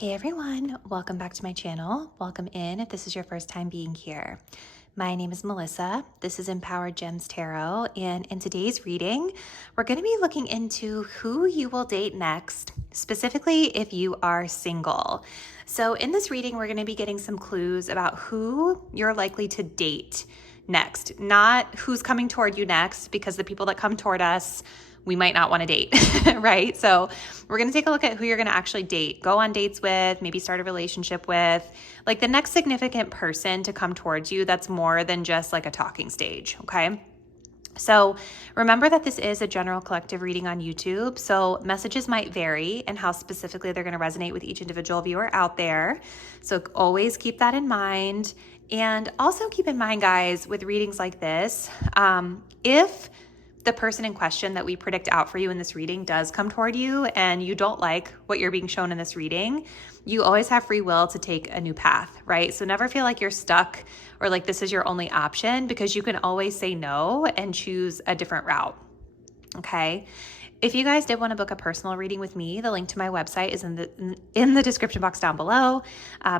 Hey everyone, welcome back to my channel. Welcome in if this is your first time being here. My name is Melissa. This is Empowered Gems Tarot, and in today's reading, we're going to be looking into who you will date next, specifically if you are single. So in this reading, we're going to be getting some clues about who you're likely to date next, not who's coming toward you next, because the people that come toward us we might not want to date, right? So we're going to take a look at who you're going to actually date, go on dates with, maybe start a relationship with, like the next significant person to come towards you that's more than just like a talking stage, okay? So remember that this is a general collective reading on YouTube, so messages might vary and how specifically they're going to resonate with each individual viewer out there. So always keep that in mind. And also keep in mind, guys, with readings like this, if the person in question that we predict out for you in this reading does come toward you and you don't like what you're being shown in this reading, you always have free will to take a new path, right? So never feel like you're stuck or like this is your only option, because you can always say no and choose a different route, okay? If you guys did want to book a personal reading with me, the link to my website is in the description box down below.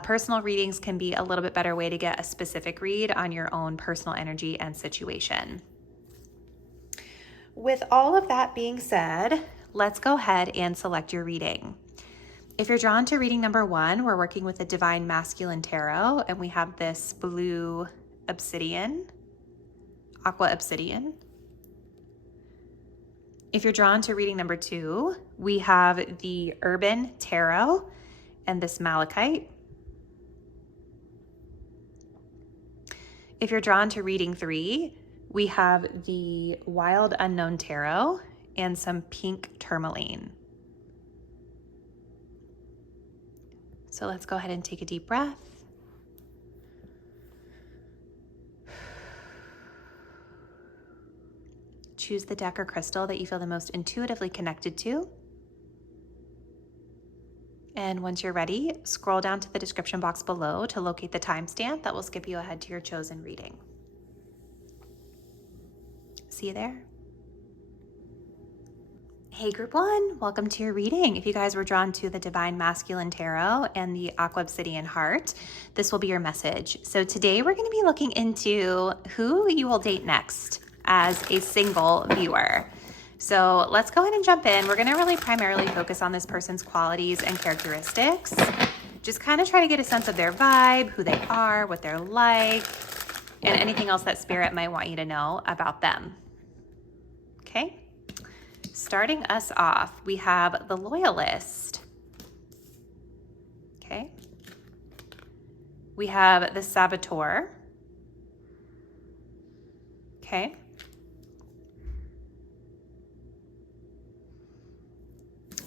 Personal readings can be a little bit better way to get a specific read on your own personal energy and situation. With all of that being said, let's go ahead and select your reading. If you're drawn to reading number 1, we're working with the Divine Masculine Tarot, and we have this blue obsidian, aqua obsidian. If you're drawn to reading number 2, we have the Urban Tarot and this malachite. If you're drawn to reading 3, we have the Wild Unknown Tarot and some pink tourmaline. So let's go ahead and take a deep breath. Choose the deck or crystal that you feel the most intuitively connected to. And once you're ready, scroll down to the description box below to locate the timestamp that will skip you ahead to your chosen reading. See you there. Hey group 1, welcome to your reading. If you guys were drawn to the Divine Masculine Tarot and the Aqua Obsidian Heart, this will be your message. So today we're going to be looking into who you will date next as a single viewer. So let's go ahead and jump in. We're going to really primarily focus on this person's qualities and characteristics. Just kind of try to get a sense of their vibe, who they are, what they're like, and anything else that Spirit might want you to know about them. Okay, starting us off, we have the Loyalist. Okay, we have the Saboteur. Okay,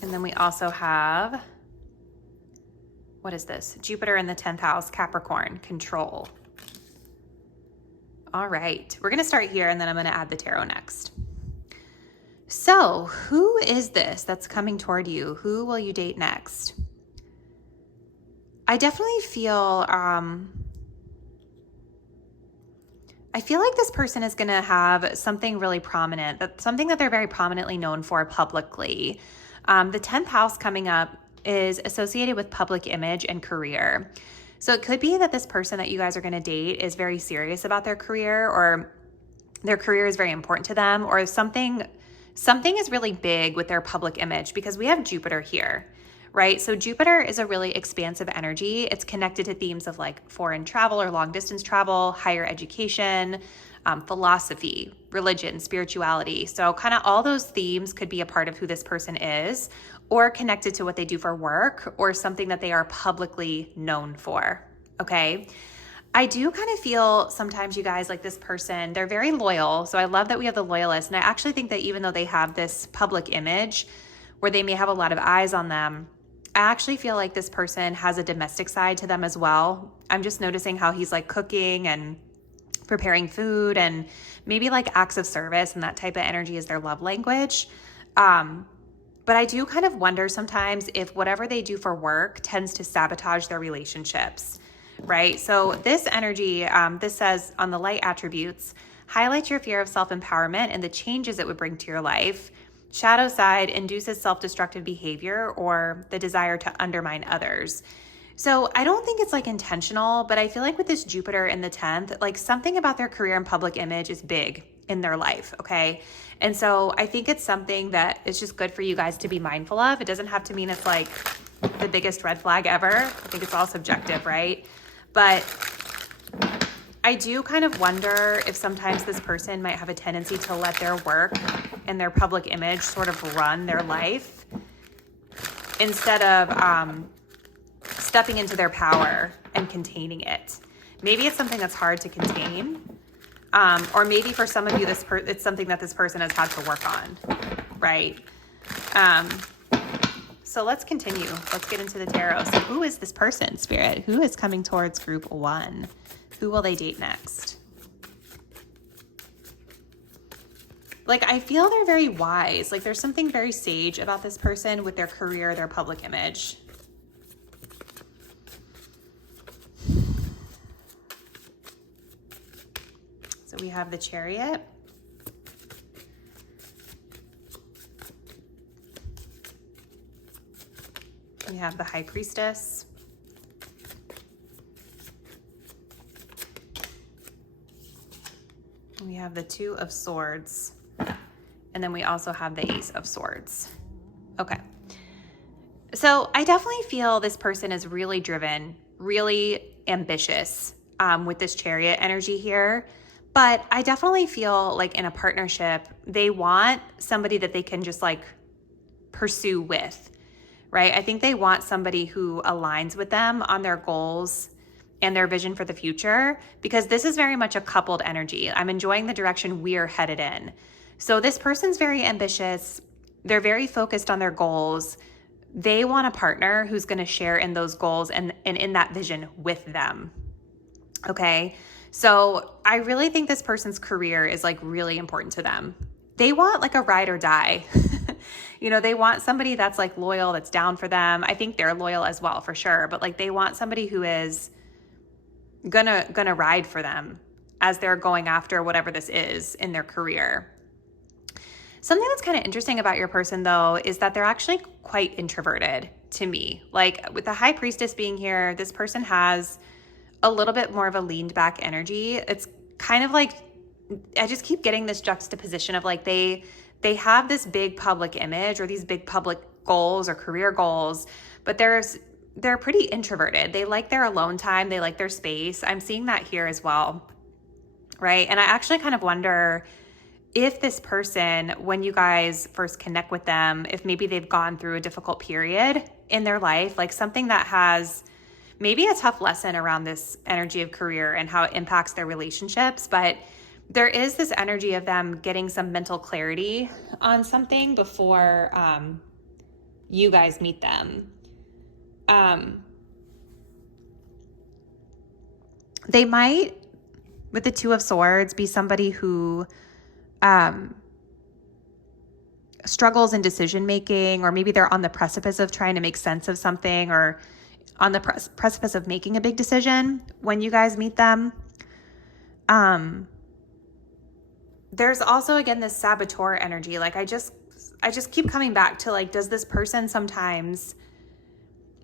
and then we also have, what is this? Jupiter in the 10th house, Capricorn, Control. All right, we're gonna start here and then I'm gonna add the tarot next. So who is this that's coming toward you? Who will you date next? I definitely feel, I feel like this person is gonna have something really prominent, something that they're very prominently known for publicly. The 10th house coming up is associated with public image and career. So it could be that this person that you guys are going to date is very serious about their career, or their career is very important to them, or something is really big with their public image, because we have Jupiter here, right? So Jupiter is a really expansive energy. It's connected to themes of like foreign travel or long distance travel, higher education, philosophy, religion, spirituality. So kind of all those themes could be a part of who this person is, or connected to what they do for work, or something that they are publicly known for, okay? I do kind of feel sometimes, you guys, like this person, they're very loyal. So I love that we have the Loyalist. And I actually think that even though they have this public image where they may have a lot of eyes on them, I actually feel like this person has a domestic side to them as well. I'm just noticing how he's like cooking and preparing food, and maybe like acts of service, and that type of energy is their love language. But I do kind of wonder sometimes if whatever they do for work tends to sabotage their relationships, right? So this energy, this says on the light attributes, highlight your fear of self-empowerment and the changes it would bring to your life. Shadow side induces self-destructive behavior or the desire to undermine others. So I don't think it's like intentional, but I feel like with this Jupiter in the 10th, like something about their career and public image is big in their life, okay? And so I think it's something that is just good for you guys to be mindful of. It doesn't have to mean it's like the biggest red flag ever. I think it's all subjective, right? But I do kind of wonder if sometimes this person might have a tendency to let their work and their public image sort of run their life instead of stepping into their power and containing it. Maybe it's something that's hard to contain, or maybe for some of you, it's something that this person has had to work on, right? So let's continue. Let's get into the tarot. So who is this person, Spirit? Who is coming towards group 1? Who will they date next? Like, I feel they're very wise. Like, there's something very sage about this person with their career, their public image. So we have the Chariot. We have the High Priestess. We have the Two of Swords. And then we also have the Ace of Swords. Okay. So I definitely feel this person is really driven, really ambitious with this Chariot energy here. But I definitely feel like in a partnership, they want somebody that they can just like pursue with, right? I think they want somebody who aligns with them on their goals and their vision for the future, because this is very much a coupled energy. I'm enjoying the direction we're headed in. So this person's very ambitious. They're very focused on their goals. They want a partner who's going to share in those goals and in that vision with them. Okay. So I really think this person's career is like really important to them. They want like a ride or die. You know, they want somebody that's like loyal, that's down for them. I think they're loyal as well, for sure. But like they want somebody who is gonna ride for them as they're going after whatever this is in their career. Something that's kind of interesting about your person, though, is that they're actually quite introverted to me. Like with the High Priestess being here, this person has a little bit more of a leaned back energy. It's kind of like, I just keep getting this juxtaposition of like they have this big public image or these big public goals or career goals, but they're pretty introverted. They like their alone time. They like their space. I'm seeing that here as well, right? And I actually kind of wonder if this person, when you guys first connect with them, if maybe they've gone through a difficult period in their life, like something that has maybe a tough lesson around this energy of career and how it impacts their relationships. But there is this energy of them getting some mental clarity on something before you guys meet them. They might, with the Two of Swords, be somebody who struggles in decision making, or maybe they're on the precipice of trying to make sense of something, or on the precipice of making a big decision when you guys meet them. There's also, again, this saboteur energy. Like I just keep coming back to like, does this person sometimes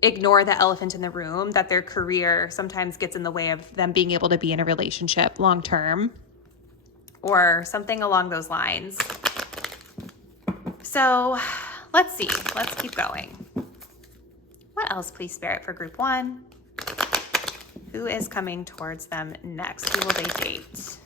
ignore the elephant in the room, that their career sometimes gets in the way of them being able to be in a relationship long term, or something along those lines? So let's see. Let's keep going. What else, please, Spirit, for group 1? Who is coming towards them next? Who will they date?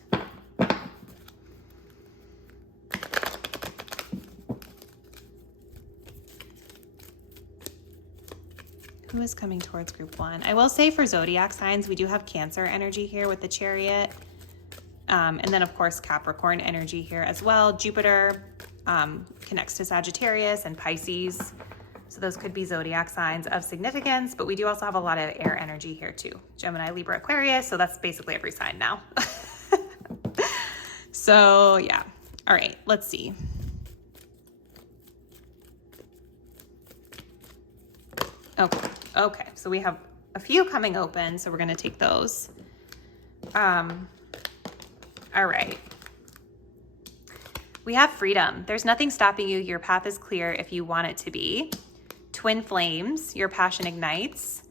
Who is coming towards group 1? I will say for zodiac signs, we do have Cancer energy here with the Chariot. And then, of course, Capricorn energy here as well. Jupiter connects to Sagittarius and Pisces. So those could be zodiac signs of significance, but we do also have a lot of air energy here too. Gemini, Libra, Aquarius. So that's basically every sign now. So yeah. All right, let's see. Okay. So we have a few coming open, so we're going to take those. All right. We have freedom. There's nothing stopping you. Your path is clear if you want it to be. Twin flames, your passion ignites.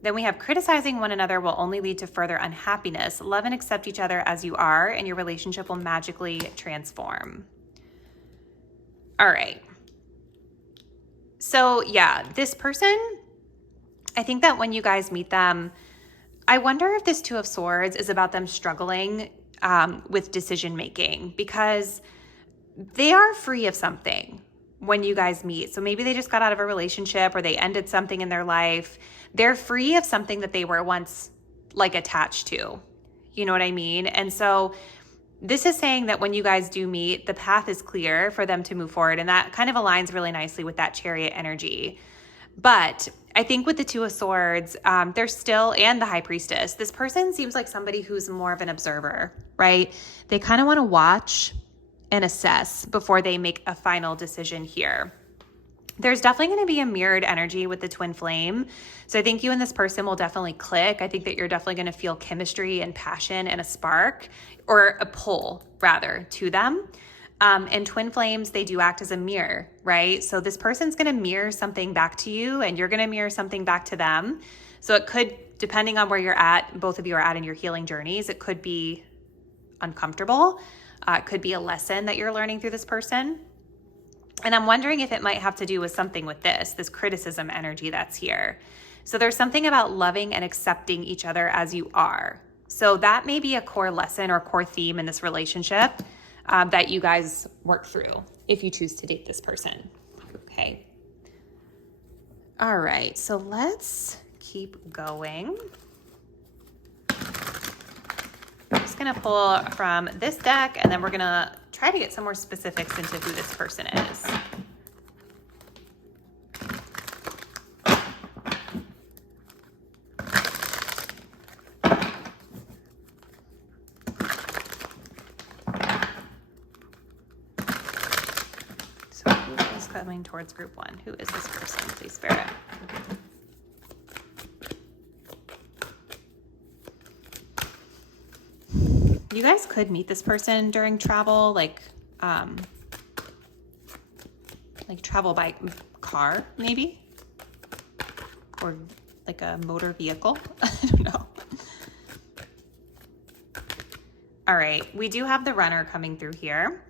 Then we have criticizing one another will only lead to further unhappiness. Love and accept each other as you are, and your relationship will magically transform. All right. So yeah, this person, I think that when you guys meet them, I wonder if this Two of Swords is about them struggling with decision making, because they are free of something when you guys meet. So maybe they just got out of a relationship or they ended something in their life. They're free of something that they were once like attached to. You know what I mean? And so this is saying that when you guys do meet, the path is clear for them to move forward. And that kind of aligns really nicely with that Chariot energy. But I think with the Two of Swords, they're still, and the High Priestess, this person seems like somebody who's more of an observer, right? They kind of want to watch and assess before they make a final decision here. There's definitely going to be a mirrored energy with the twin flame. So I think you and this person will definitely click. I think that you're definitely going to feel chemistry and passion and a spark, or a pull rather, to them. And twin flames, they do act as a mirror, right? So this person's going to mirror something back to you, and you're going to mirror something back to them. So it could, depending on where you're at, both of you are at in your healing journeys, it could be uncomfortable. It could be a lesson that you're learning through this person. And I'm wondering if it might have to do with something with this criticism energy that's here. So there's something about loving and accepting each other as you are. So that may be a core lesson or core theme in this relationship that you guys work through if you choose to date this person. Okay. All right. So let's keep going. I'm just going to pull from this deck, and then we're going to try to get some more specifics into who this person is. So who is coming towards group one? Who is this person, please, Spirit? You guys could meet this person during travel, like travel by car, maybe, or like a motor vehicle. I don't know. All right, we do have the Runner coming through here.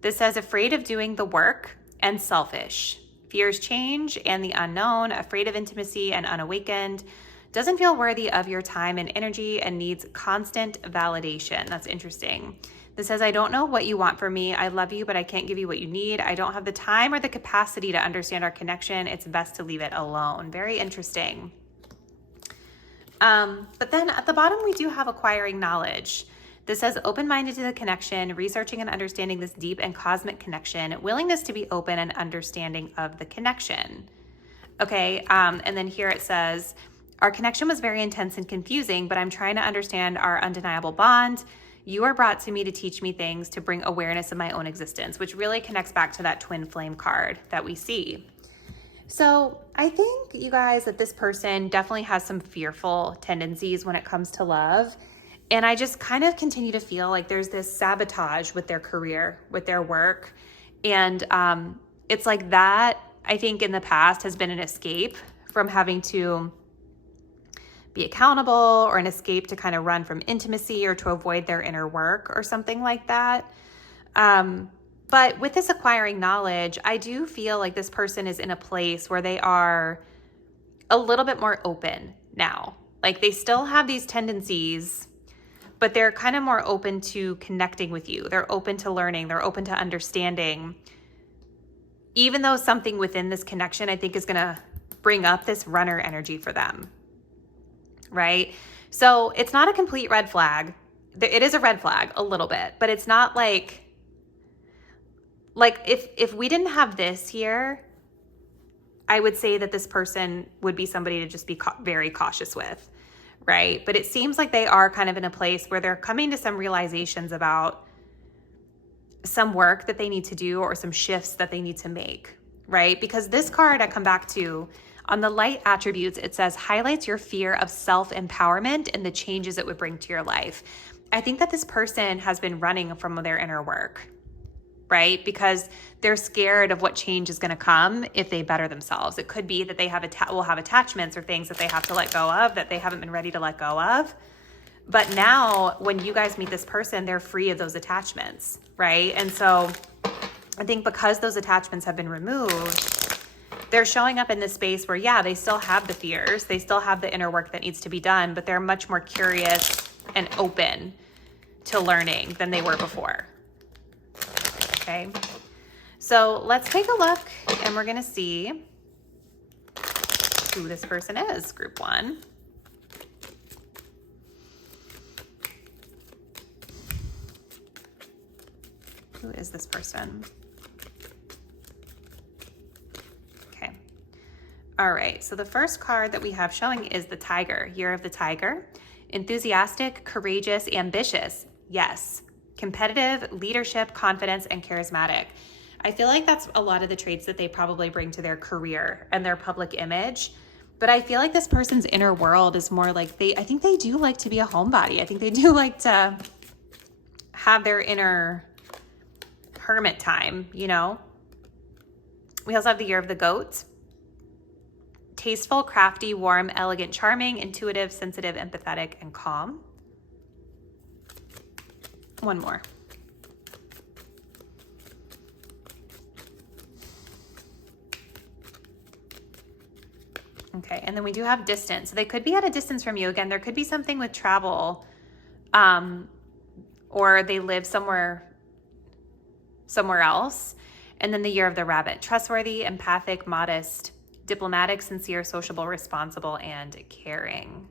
This says afraid of doing the work and selfish, fears change and the unknown, afraid of intimacy and unawakened, doesn't feel worthy of your time and energy, and needs constant validation. That's interesting. This says, I don't know what you want from me. I love you, but I can't give you what you need. I don't have the time or the capacity to understand our connection. It's best to leave it alone. Very interesting. But then at the bottom, we do have acquiring knowledge. This says open-minded to the connection, researching and understanding this deep and cosmic connection, willingness to be open and understanding of the connection. Okay, and then here it says, our connection was very intense and confusing, but I'm trying to understand our undeniable bond. You are brought to me to teach me things, to bring awareness of my own existence, which really connects back to that twin flame card that we see. So I think, you guys, that this person definitely has some fearful tendencies when it comes to love. And I just kind of continue to feel like there's this sabotage with their career, with their work. And it's like that, I think, in the past has been an escape from having to be accountable, or an escape to kind of run from intimacy or to avoid their inner work or something like that. But with this acquiring knowledge, I do feel like this person is in a place where they are a little bit more open now. Like they still have these tendencies, but they're kind of more open to connecting with you. They're open to learning. They're open to understanding. Even though something within this connection, I think, is going to bring up this Runner energy for them. Right? So it's not a complete red flag. It is a red flag a little bit, but it's not like if we didn't have this here, I would say that this person would be somebody to just be very cautious with, right? But it seems like they are kind of in a place where they're coming to some realizations about some work that they need to do, or some shifts that they need to make, right? Because this card, I come back to, on the light attributes, it says highlights your fear of self-empowerment and the changes it would bring to your life. I think that this person has been running from their inner work, right? Because they're scared of what change is going to come if they better themselves. It could be that they will have attachments or things that they have to let go of that they haven't been ready to let go of. But now when you guys meet this person, they're free of those attachments, right? And so I think because those attachments have been removed, they're showing up in this space where, yeah, they still have the fears. They still have the inner work that needs to be done, but they're much more curious and open to learning than they were before. Okay. So let's take a look and we're going to see who this person is, group 1. Who is this person? Okay. All right. So the first card that we have showing is the Tiger, Year of the Tiger. Enthusiastic, courageous, ambitious. Yes. Competitive, leadership, confidence, and charismatic. I feel like that's a lot of the traits that they probably bring to their career and their public image. But I feel like this person's inner world is more like I think they do like to be a homebody. I think they do like to have their inner hermit time, you know? We also have the Year of the Goat. Tasteful, crafty, warm, elegant, charming, intuitive, sensitive, empathetic, and calm. One more. Okay, and then we do have distance. So they could be at a distance from you. Again, there could be something with travel, or they live somewhere else. And then the Year of the Rabbit. Trustworthy, empathic, modest, diplomatic, sincere, sociable, responsible, and caring.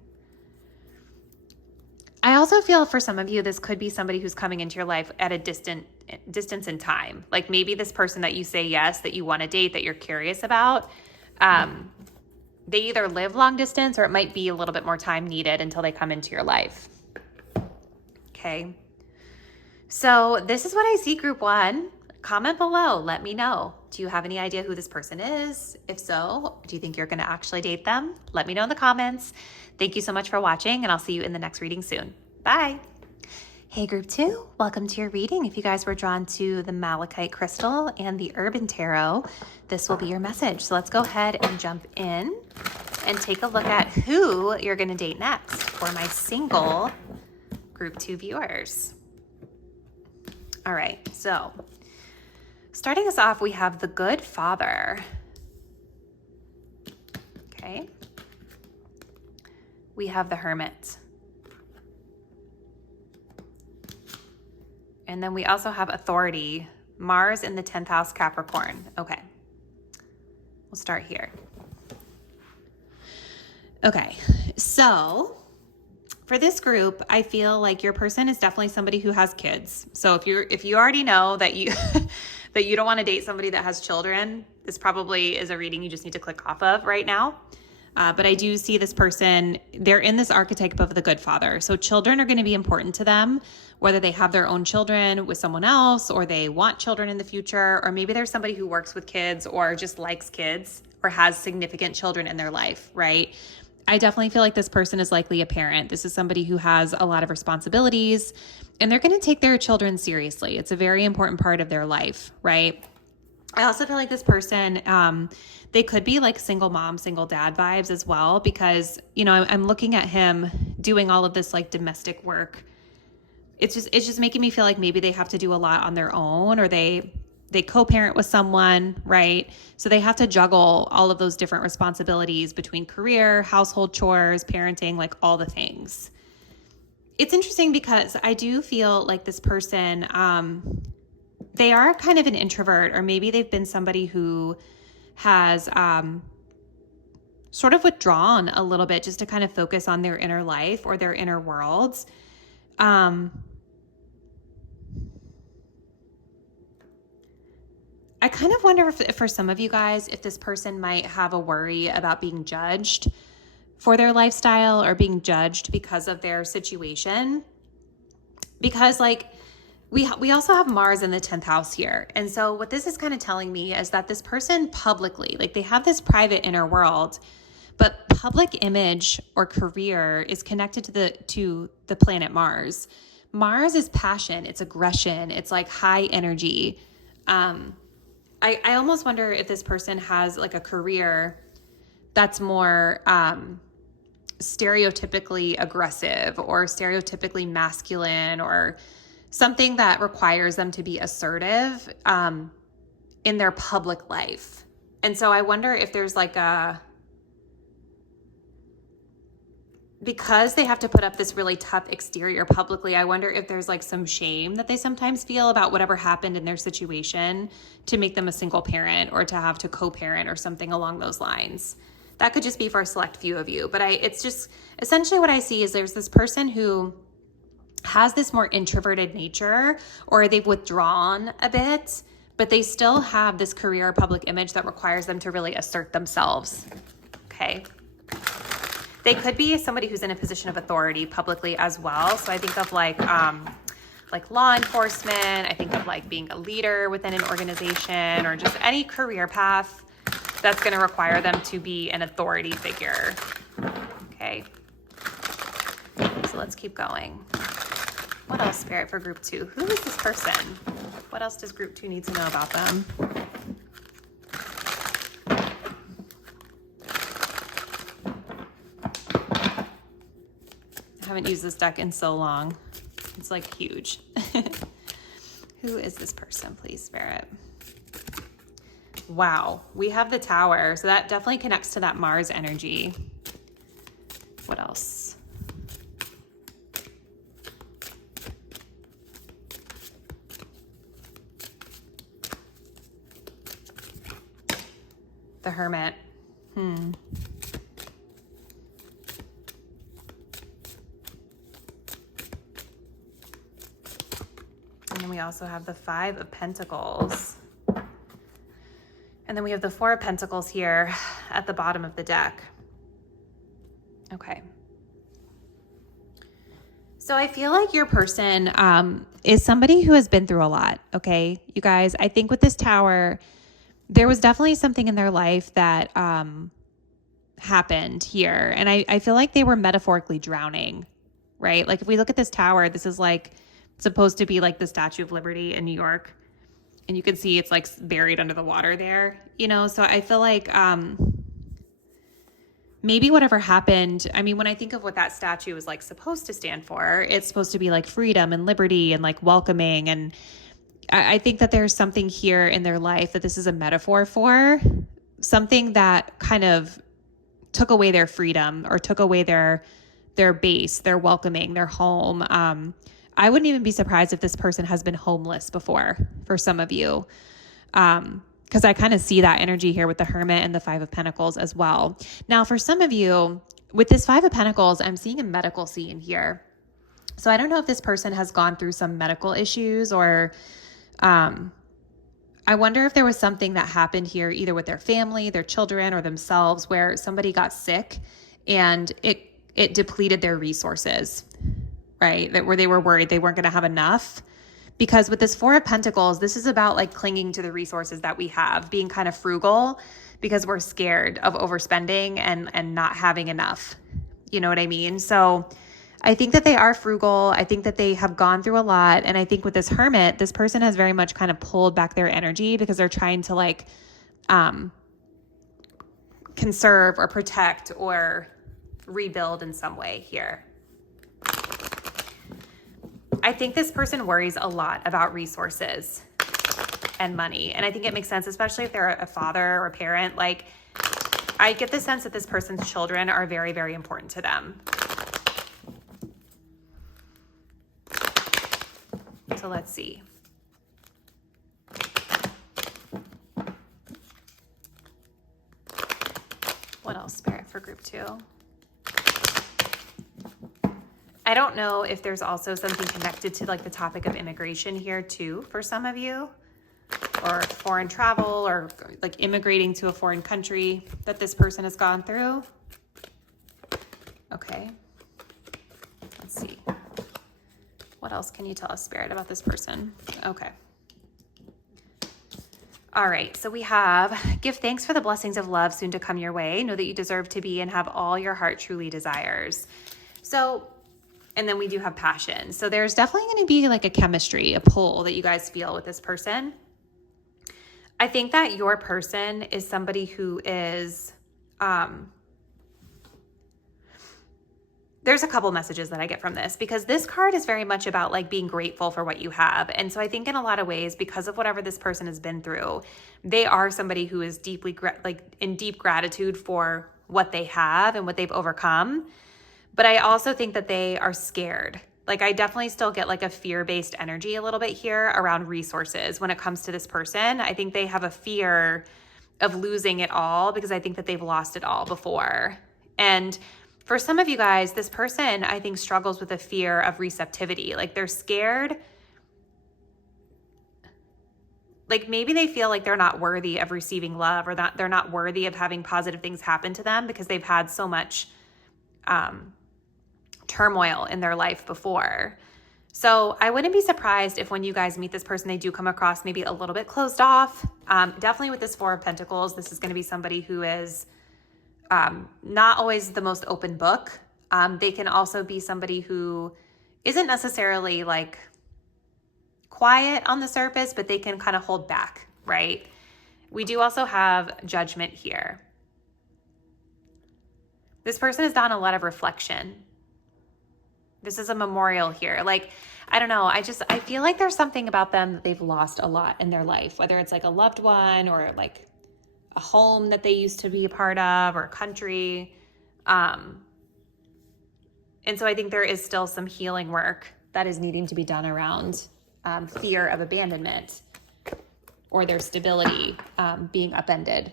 I also feel for some of you, this could be somebody who's coming into your life at a distance in time. Like maybe this person that you say yes, that you want to date, that you're curious about, they either live long distance or it might be a little bit more time needed until they come into your life. Okay. So this is what I see, group 1. Comment below. Let me know. Do you have any idea who this person is? If so, do you think you're going to actually date them? Let me know in the comments. Thank you so much for watching, and I'll see you in the next reading soon. Bye. Hey, group 2, welcome to your reading. If you guys were drawn to the Malachite Crystal and the Urban Tarot, this will be your message. So let's go ahead and jump in and take a look at who you're going to date next for my single group 2 viewers. All right, so starting us off, we have the Good Father. Okay. We have the Hermit. And then we also have Authority, Mars in the 10th house, Capricorn. Okay. We'll start here. Okay. So for this group, I feel like your person is definitely somebody who has kids. So if you already know that you that you don't want to date somebody that has children, this probably is a reading you just need to click off of right now. But I do see this person, they're in this archetype of the Good Father. So children are going to be important to them, whether they have their own children with someone else or they want children in the future, or maybe there's somebody who works with kids or just likes kids or has significant children in their life, right? I definitely feel like this person is likely a parent. This is somebody who has a lot of responsibilities and they're going to take their children seriously. It's a very important part of their life, right? I also feel like this person, they could be like single mom, single dad vibes as well, because, you know, I'm looking at him doing all of this like domestic work. It's just making me feel like maybe they have to do a lot on their own, or they co-parent with someone, right? So they have to juggle all of those different responsibilities between career, household chores, parenting, like all the things. It's interesting because I do feel like this person, they are kind of an introvert, or maybe they've been somebody who has sort of withdrawn a little bit just to kind of focus on their inner life or their inner worlds. I kind of wonder if for some of you guys, if this person might have a worry about being judged for their lifestyle or being judged because of their situation. Because like we also have Mars in the 10th house here. And so what this is kind of telling me is that this person publicly, like they have this private inner world, but public image or career is connected to the planet Mars. Mars is passion, it's aggression, it's like high energy. I almost wonder if this person has like a career that's more stereotypically aggressive or stereotypically masculine, or something that requires them to be assertive in their public life. And so I wonder if there's like because they have to put up this really tough exterior publicly, I wonder if there's like some shame that they sometimes feel about whatever happened in their situation to make them a single parent or to have to co-parent or something along those lines. That could just be for a select few of you. But it's just essentially what I see is there's this person who has this more introverted nature, or they've withdrawn a bit, but they still have this career or public image that requires them to really assert themselves. Okay. They could be somebody who's in a position of authority publicly as well. So I think of like law enforcement. I think of like being a leader within an organization, or just any career path that's going to require them to be an authority figure. Okay. So let's keep going. What else, Spirit, for group 2? Who is this person? What else does group 2 need to know about them? I haven't used this deck in so long. It's like huge. Who is this person, please, Spirit? Wow, we have the Tower. So that definitely connects to that Mars energy. What else? The Hermit. And then we also have the 5 of Pentacles. And then we have the 4 of Pentacles here at the bottom of the deck. Okay. So I feel like your person is somebody who has been through a lot, okay? You guys, I think with this Tower, there was definitely something in their life that happened here. And I feel like they were metaphorically drowning, right? Like if we look at this Tower, this is like supposed to be like the Statue of Liberty in New York. And you can see it's like buried under the water there, you know? So I feel like maybe whatever happened, I mean, when I think of what that statue is like supposed to stand for, it's supposed to be like freedom and liberty and like welcoming. And I think that there's something here in their life that this is a metaphor for, something that kind of took away their freedom or took away their base, their welcoming, their home. I wouldn't even be surprised if this person has been homeless before for some of you. Because I kind of see that energy here with the Hermit and the 5 of Pentacles as well. Now, for some of you, with this 5 of Pentacles, I'm seeing a medical scene here. So I don't know if this person has gone through some medical issues, or I wonder if there was something that happened here either with their family, their children, or themselves, where somebody got sick and it depleted their resources, right? Where they were worried they weren't going to have enough. Because with this 4 of Pentacles, this is about like clinging to the resources that we have, being kind of frugal because we're scared of overspending and not having enough. You know what I mean? So I think that they are frugal. I think that they have gone through a lot. And I think with this Hermit, this person has very much kind of pulled back their energy because they're trying to like conserve or protect or rebuild in some way here. I think this person worries a lot about resources and money. And I think it makes sense, especially if they're a father or a parent. Like, I get the sense that this person's children are very, very important to them. So let's see. What else, Spirit, for group 2? I don't know if there's also something connected to like the topic of immigration here too for some of you, or foreign travel, or like immigrating to a foreign country that this person has gone through. Okay. Let's see. What else can you tell us, Spirit, about this person? Okay. All right, so we have, give thanks for the blessings of love soon to come your way. Know that you deserve to be and have all your heart truly desires. So, and then we do have passion. So there's definitely going to be like a chemistry, a pull that you guys feel with this person. I think that your person is somebody who is, there's a couple messages that I get from this, because this card is very much about like being grateful for what you have. And so I think in a lot of ways, because of whatever this person has been through, they are somebody who is deeply in deep gratitude for what they have and what they've overcome. But I also think that they are scared. Like I definitely still get like a fear-based energy a little bit here around resources when it comes to this person. I think they have a fear of losing it all because I think that they've lost it all before. And for some of you guys, this person, I think, struggles with a fear of receptivity. Like they're scared. Like maybe they feel like they're not worthy of receiving love, or that they're not worthy of having positive things happen to them because they've had so much turmoil in their life before. So I wouldn't be surprised if when you guys meet this person, they do come across maybe a little bit closed off. Definitely with this Four of Pentacles, this is going to be somebody who is not always the most open book. They can also be somebody who isn't necessarily like quiet on the surface, but they can kind of hold back, right? We do also have Judgment here. This person has done a lot of reflection. This is a memorial here. Like, I don't know. I feel like there's something about them that they've lost a lot in their life, whether it's like a loved one or like a home that they used to be a part of, or a country. And so I think there is still some healing work that is needing to be done around fear of abandonment or their stability being upended.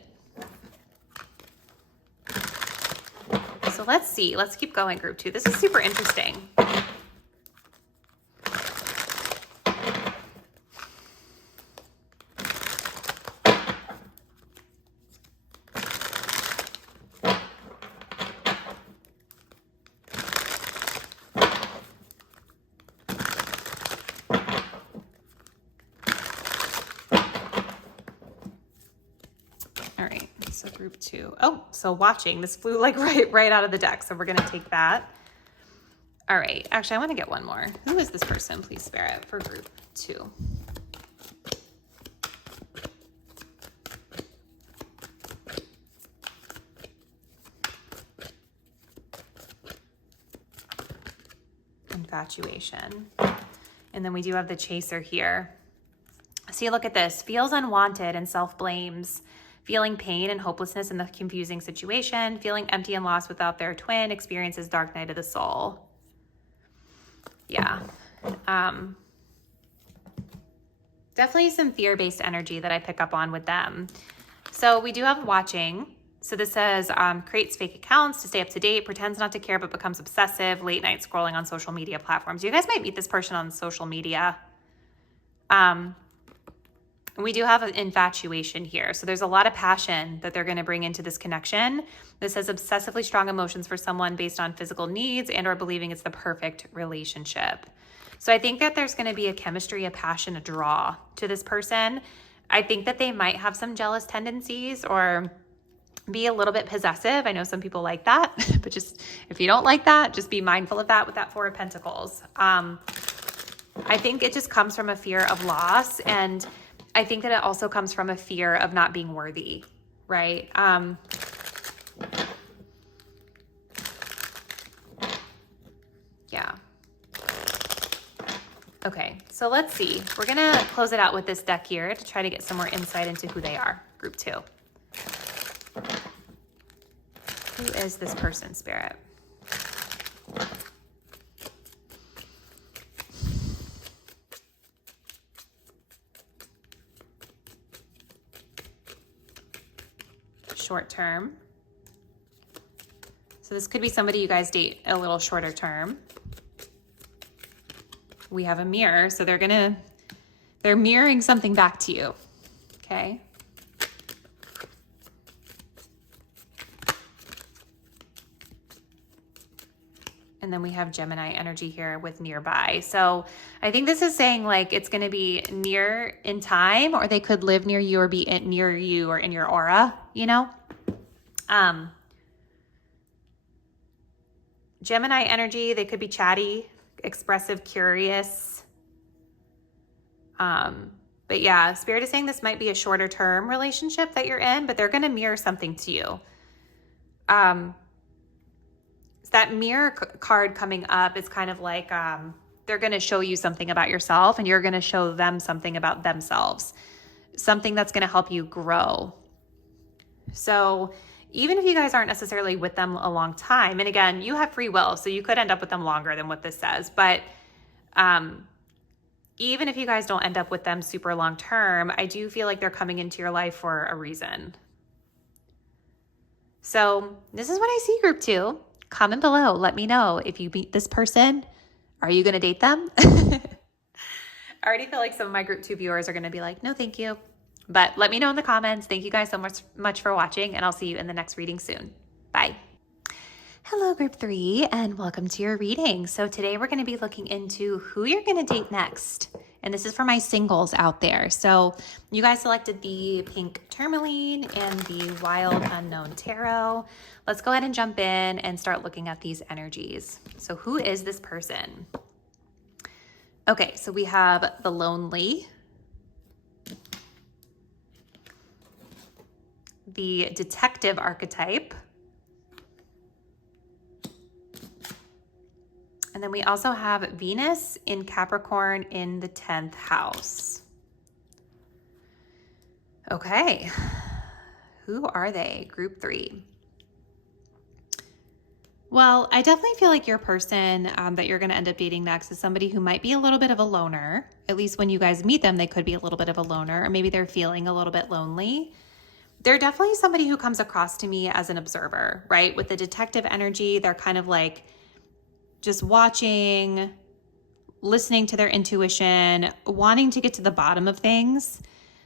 So let's see. Let's keep going, group 2. This is super interesting. So group 2. Oh, so watching. This flew like right out of the deck. So we're going to take that. All right. Actually, I want to get one more. Who is this person? Please spare it for group 2. Infatuation. And then we do have the Chaser here. See, look at this. Feels unwanted and self-blames. Feeling pain and hopelessness in the confusing situation, feeling empty and lost without their twin, experiences dark night of the soul. Yeah. Definitely some fear-based energy that I pick up on with them. So we do have watching. So this says, creates fake accounts to stay up to date, pretends not to care, but becomes obsessive, late night scrolling on social media platforms. You guys might meet this person on social media. We do have an infatuation here. So there's a lot of passion that they're going to bring into this connection. This says obsessively strong emotions for someone based on physical needs and or believing it's the perfect relationship. So I think that there's going to be a chemistry, a passion, a draw to this person. I think that they might have some jealous tendencies or be a little bit possessive. I know some people like that, but just if you don't like that, just be mindful of that with that Four of Pentacles. I think it just comes from a fear of loss, and I think that it also comes from a fear of not being worthy, right? Yeah. Okay, so let's see. We're going to close it out with this deck here to try to get some more insight into who they are. Group 2. Who is this person, Spirit? Short term. So this could be somebody you guys date a little shorter term. We have a mirror, so they're mirroring something back to you. Okay. And then we have Gemini energy here with nearby. So I think this is saying like it's going to be near in time, or they could live near you or be near you or in your aura, you know? Gemini energy, they could be chatty, expressive, curious. But yeah, Spirit is saying this might be a shorter term relationship that you're in, but they're going to mirror something to you. That mirror card coming up is kind of like they're going to show you something about yourself and you're going to show them something about themselves, something that's going to help you grow. So even if you guys aren't necessarily with them a long time, and again, you have free will, so you could end up with them longer than what this says, but even if you guys don't end up with them super long term, I do feel like they're coming into your life for a reason. So this is what I see, group 2. Comment below. Let me know if you meet this person. Are you going to date them? I already feel like some of my group 2 viewers are going to be like, no, thank you. But let me know in the comments. Thank you guys so much for watching, and I'll see you in the next reading soon. Bye. Hello, group 3, and welcome to your reading. So today we're going to be looking into who you're going to date next. And this is for my singles out there. So you guys selected the pink tourmaline and the wild unknown tarot. Let's go ahead and jump in and start looking at these energies. So who is this person? Okay, so we have the lonely, the detective archetype, and then we also have Venus in Capricorn in the 10th house. Okay, who are they? Group 3. Well, I definitely feel like your person that you're going to end up dating next is somebody who might be a little bit of a loner. At least when you guys meet them, they could be a little bit of a loner, or maybe they're feeling a little bit lonely. They're definitely somebody who comes across to me as an observer, right? With the detective energy, they're kind of like just watching, listening to their intuition, wanting to get to the bottom of things.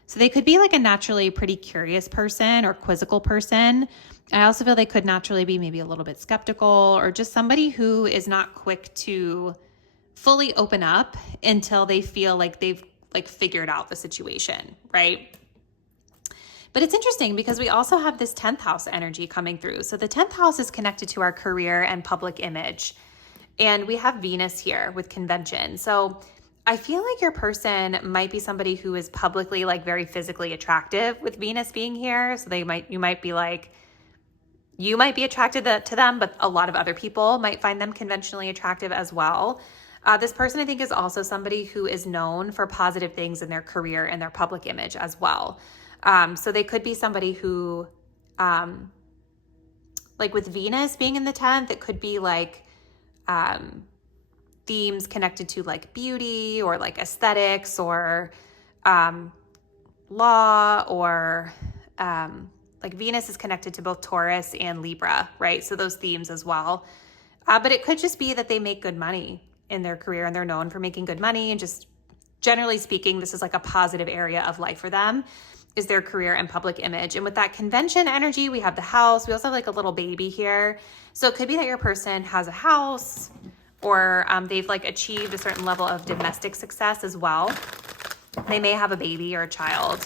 So they could be like a naturally pretty curious person or quizzical person. I also feel they could naturally be maybe a little bit skeptical, or just somebody who is not quick to fully open up until they feel like they've like figured out the situation, right? But it's interesting because we also have this 10th house energy coming through. So the 10th house is connected to our career and public image. And we have Venus here with convention. So I feel like your person might be somebody who is publicly like very physically attractive with Venus being here. So you might be attracted to them, but a lot of other people might find them conventionally attractive as well. This person, I think, is also somebody who is known for positive things in their career and their public image as well. So they could be somebody who, like with Venus being in the 10th, it could be like themes connected to like beauty or like aesthetics or law, or like Venus is connected to both Taurus and Libra, right? So those themes as well. But it could just be that they make good money in their career and they're known for making good money, and just generally speaking, this is like a positive area of life for them, is their career and public image. And with that convention energy, we have the house. We also have like a little baby here. So it could be that your person has a house, or they've like achieved a certain level of domestic success as well. They may have a baby or a child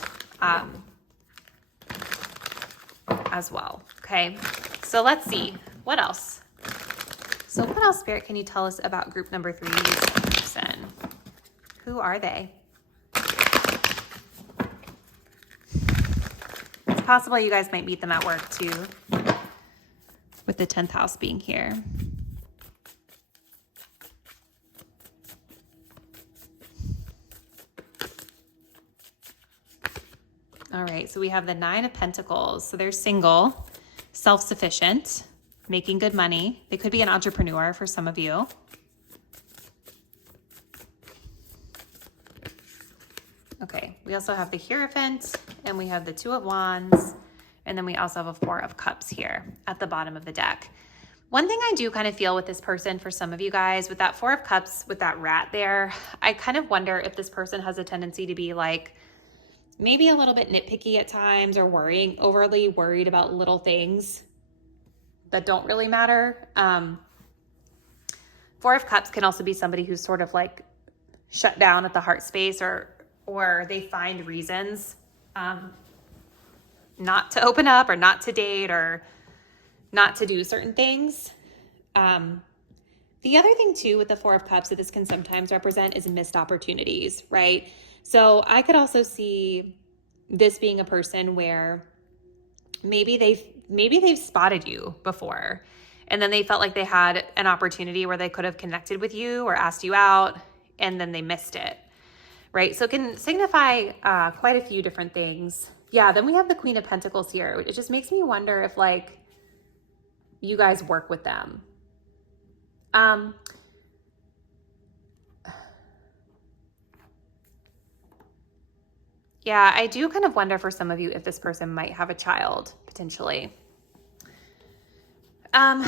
as well. Okay, so let's see what else. So what else, Spirit, can you tell us about group number 3's person? Who are they? It's possible you guys might meet them at work too, with the 10th house being here. All right, so we have the 9 of Pentacles. So they're single, self-sufficient, making good money. They could be an entrepreneur for some of you. Okay, we also have the Hierophant, and we have the 2 of Wands, and then we also have a 4 of Cups here at the bottom of the deck. One thing I do kind of feel with this person for some of you guys, with that 4 of Cups, with that rat there, I kind of wonder if this person has a tendency to be like, maybe a little bit nitpicky at times, or overly worried about little things that don't really matter. 4 of Cups can also be somebody who's sort of like shut down at the heart space, or they find reasons not to open up, or not to date, or not to do certain things. The The other thing too with the Four of Cups that this can sometimes represent is missed opportunities, right? So I could also see this being a person where maybe they've spotted you before, and then they felt like they had an opportunity where they could have connected with you or asked you out, and then they missed it, right? So it can signify quite a few different things. Yeah, then we have the Queen of Pentacles here. It just makes me wonder if like you guys work with them. Yeah, I do kind of wonder for some of you if this person might have a child, potentially.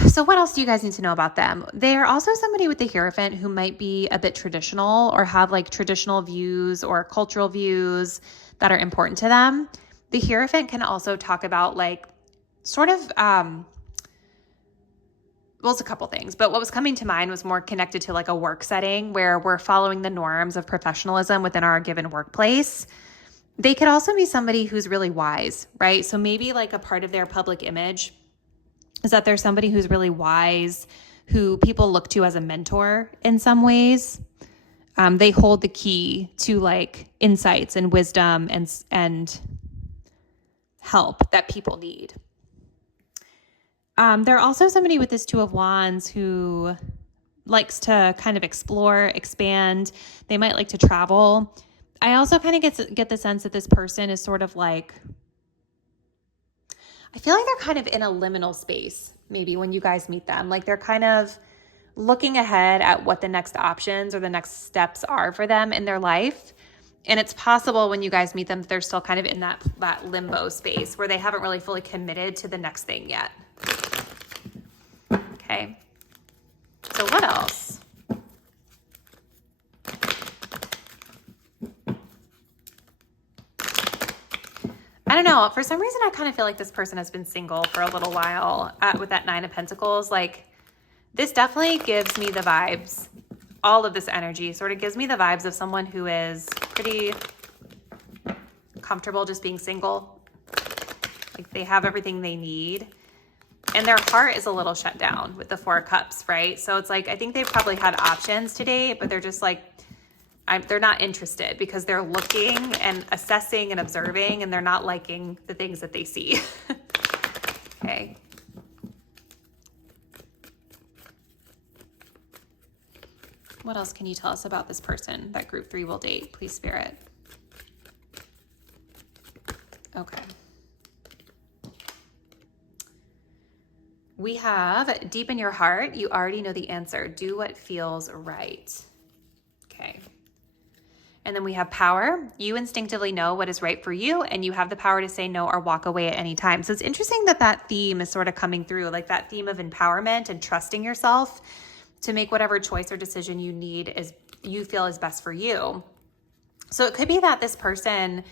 So what else do you guys need to know about them? They're also somebody with the Hierophant who might be a bit traditional or have like traditional views or cultural views that are important to them. The Hierophant can also talk about like sort of, well, it's a couple things, but what was coming to mind was more connected to like a work setting where we're following the norms of professionalism within our given workplace. They could also be somebody who's really wise, right? So maybe like a part of their public image is that there's somebody who's really wise, who people look to as a mentor in some ways. They hold the key to like insights and wisdom and help that people need. They're also somebody with this Two of Wands who likes to kind of explore, expand. They might like to travel. I also kind of get the sense that this person is sort of like, I feel like they're kind of in a liminal space, maybe when you guys meet them. Like they're kind of looking ahead at what the next options or the next steps are for them in their life. And it's possible when you guys meet them, they're still kind of in that limbo space where they haven't really fully committed to the next thing yet. Okay. So what else? I don't know. For some reason, I kind of feel like this person has been single for a little while with that Nine of Pentacles. Like this definitely gives me the vibes. All of this energy sort of gives me the vibes of someone who is pretty comfortable just being single. Like they have everything they need. And their heart is a little shut down with the Four of Cups, right? So it's like, I think they've probably had options today, but they're just like, they're not interested because they're looking and assessing and observing, and they're not liking the things that they see. Okay. What else can you tell us about this person that group 3 will date? Please, Spirit. Okay. We have deep in your heart, you already know the answer. Do what feels right. Okay. And then we have power. You instinctively know what is right for you, and you have the power to say no or walk away at any time. So it's interesting that that theme is sort of coming through, like that theme of empowerment and trusting yourself to make whatever choice or decision you need is you feel is best for you. So it could be that this person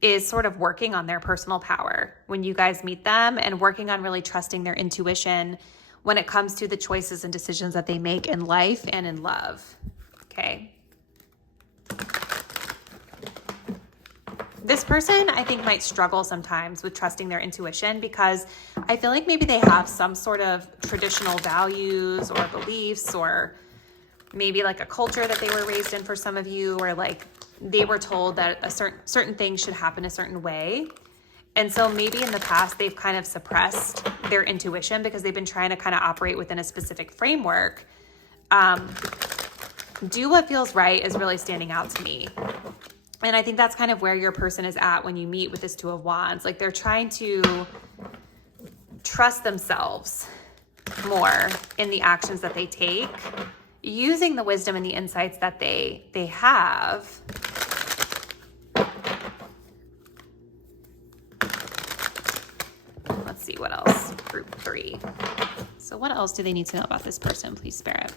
is sort of working on their personal power when you guys meet them and working on really trusting their intuition when it comes to the choices and decisions that they make in life and in love. Okay. This person, I think, might struggle sometimes with trusting their intuition because I feel like maybe they have some sort of traditional values or beliefs, or maybe like a culture that they were raised in for some of you, or like they were told that a certain things should happen a certain way. And so maybe in the past they've kind of suppressed their intuition because they've been trying to kind of operate within a specific framework. Do what feels right is really standing out to me. And I think that's kind of where your person is at when you meet with this Two of Wands. Like they're trying to trust themselves more in the actions that they take, using the wisdom and the insights that they have. Let's see what else. Group 3. So what else do they need to know about this person, please, Spirit?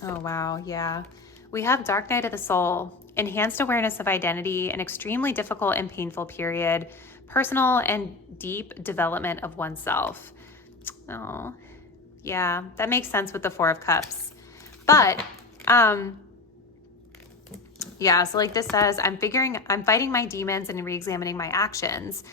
Oh, wow. Yeah. We have Dark Night of the Soul, enhanced awareness of identity, an extremely difficult and painful period, personal and deep development of oneself. Oh, yeah, that makes sense with the Four of Cups. But Yeah, so like this says, I'm fighting my demons and re-examining my actions.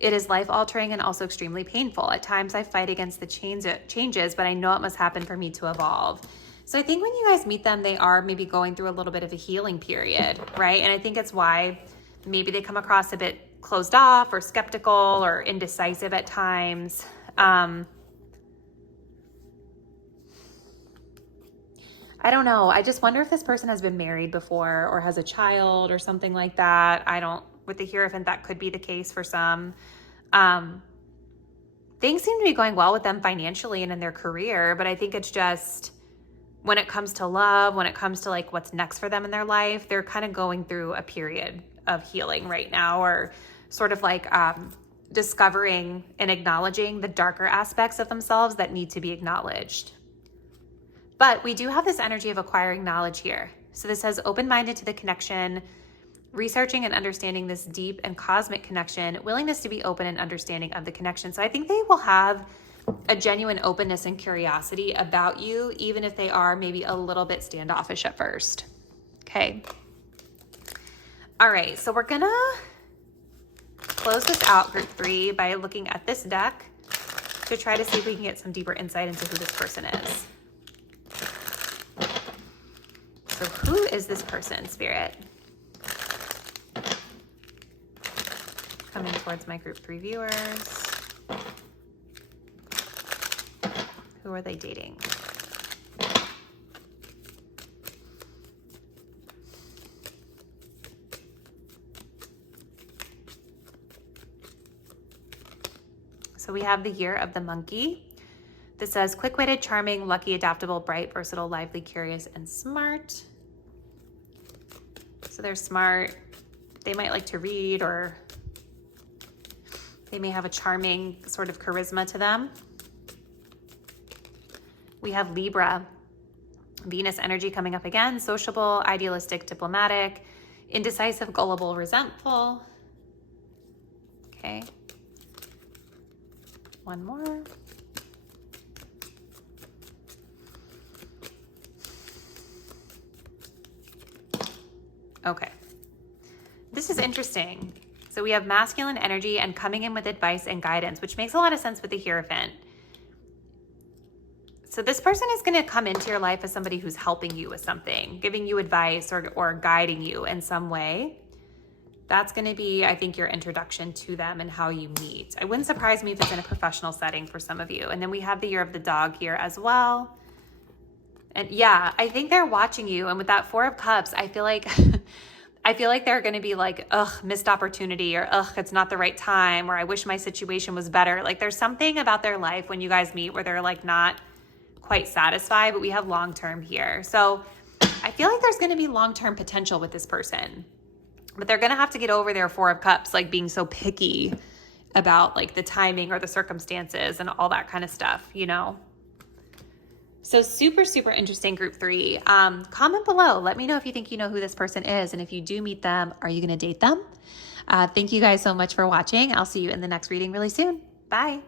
It is life-altering and also extremely painful. At times I fight against the changes, but I know it must happen for me to evolve. So I think when you guys meet them, they are maybe going through a little bit of a healing period, right? And I think it's why maybe they come across a bit closed off or skeptical or indecisive at times. I don't know. I just wonder if this person has been married before or has a child or something like that. With the Hierophant, that could be the case for some. Things seem to be going well with them financially and in their career, but I think it's just when it comes to love, when it comes to like what's next for them in their life, they're kind of going through a period of healing right now, or sort of like discovering and acknowledging the darker aspects of themselves that need to be acknowledged. But we do have this energy of acquiring knowledge here. So this says open-minded to the connection, researching and understanding this deep and cosmic connection, willingness to be open and understanding of the connection. So I think they will have a genuine openness and curiosity about you, even if they are maybe a little bit standoffish at first. Okay. All right, so we're gonna close this out, group 3, by looking at this deck to try to see if we can get some deeper insight into who this person is. So who is this person, Spirit? Coming towards my group 3 viewers. Who are they dating? So we have the Year of the Monkey. This says quick-witted, charming, lucky, adaptable, bright, versatile, lively, curious, and smart. So they're smart. They might like to read, or they may have a charming sort of charisma to them. We have Libra, Venus energy coming up again, sociable, idealistic, diplomatic, indecisive, gullible, resentful. Okay. One more. Okay. This is interesting. So we have masculine energy and coming in with advice and guidance, which makes a lot of sense with the Hierophant. So this person is going to come into your life as somebody who's helping you with something, giving you advice or guiding you in some way. That's going to be, I think, your introduction to them and how you meet. It wouldn't surprise me if it's in a professional setting for some of you. And then we have the Year of the Dog here as well. And yeah, I think they're watching you. And with that 4 of Cups, I feel like they're going to be like, ugh, missed opportunity, or ugh, it's not the right time, or I wish my situation was better. Like there's something about their life when you guys meet where they're like not quite satisfied, but we have long-term here. So I feel like there's going to be long-term potential with this person, but they're going to have to get over their 4 of Cups, like being so picky about like the timing or the circumstances and all that kind of stuff, you know? So super, super interesting, group 3. Comment below. Let me know if you think you know who this person is. And if you do meet them, are you going to date them? Thank you guys so much for watching. I'll see you in the next reading really soon. Bye.